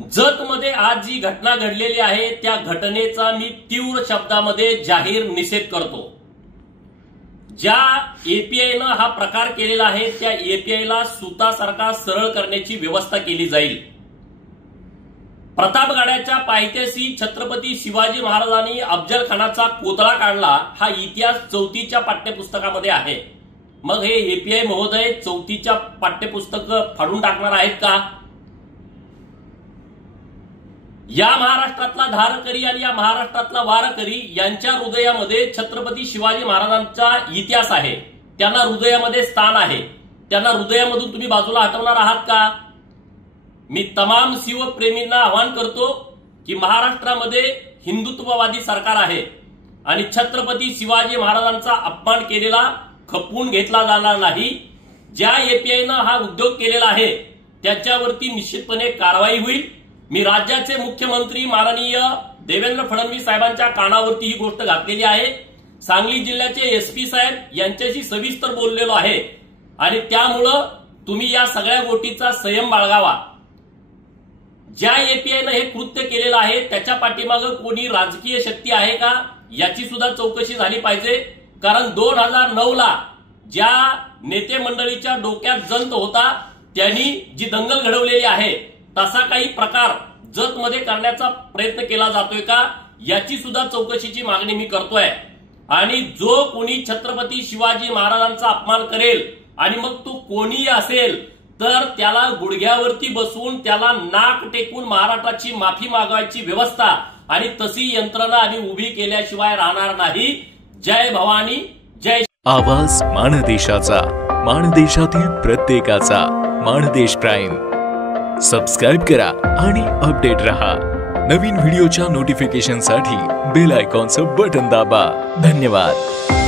जतमध्ये आज जी घटना घडलेली आहे त्या घटनेचा मी तीव्र शब्दामध्ये जाहीर निषेध करतो। ज्या एपीआयनं हा प्रकार केलेला आहे त्या एपीआयला सुतासारखा सरळ करण्याची व्यवस्था केली जाईल। प्रतापगडाच्या पायथ्याशी छत्रपती शिवाजी महाराजांनी अफजल खानाचा कोतळा काढला हा इतिहास चौथीच्या पाठ्यपुस्तकामध्ये आहे। मग हे एपीआय महोदय चौथीच्या पाठ्यपुस्तक फाडून टाकणार आहेत का? या महाराष्ट्रातला धारकरी आणि या महाराष्ट्रातला वारकरी यांच्या हृदयामध्ये छत्रपती शिवाजी महाराजांचा इतिहास आहे, त्यांना हृदयामध्ये स्थान आहे। त्यांना हृदयामधून तुम्ही बाजूला हटवणार आहात का? मी तमाम शिवप्रेमींना आवाहन करतो की महाराष्ट्रामध्ये हिंदुत्ववादी सरकार आहे आणि छत्रपती शिवाजी महाराजांचा अपमान केलेला खपवून घेतला जाणार नाही। ज्या एपीआयनं हा उद्योग केलेला आहे त्याच्यावरती निश्चितपणे कारवाई होईल। मी राज्याचे मुख्यमंत्री माननीय देवेंद्र फडणवीस साहेबांच्या कानावरती ही गोष्ट घातलेली आहे। सांगली जिल्ह्याचे एसपी साहेब यांच्याशी सविस्तर बोललेलो आहे आणि त्यामुळं तुम्ही या सगळ्या गोष्टीचा संयम बाळगावा। ज्या एपीआयनं हे कृत्य केलेलं आहे त्याच्या पाठीमागे कोणी राजकीय शक्ती आहे का याची सुद्धा चौकशी झाली पाहिजे। कारण 2009 ला ज्या नेते मंडळीच्या डोक्यात जंत होता त्यांनी जी दंगल घडवलेली आहे तसा काही प्रकार जतमध्ये करण्याचा प्रयत्न केला जातोय का याची सुद्धा चौकशीची मागणी मी करतोय। आणि जो कोणी छत्रपती शिवाजी महाराजांचा अपमान करेल आणि मग तो कोणी असेल तर त्याला गुडघ्यावरती बसवून त्याला नाक टेकून महाराष्ट्राची माफी मागवायची व्यवस्था आणि तशी यंत्रणा आम्ही उभी केल्याशिवाय राहणार नाही। जय भवानी जय। आवाज माणदेशाचा, माणदेशातील प्रत्येकाचा, माणदेश प्राईम। सबस्क्राइब करा आणि अपडेट रहा। नवीन व्हिडिओच्या नोटिफिकेशनसाठी बेल आयकॉनचं बटन दाबा। धन्यवाद।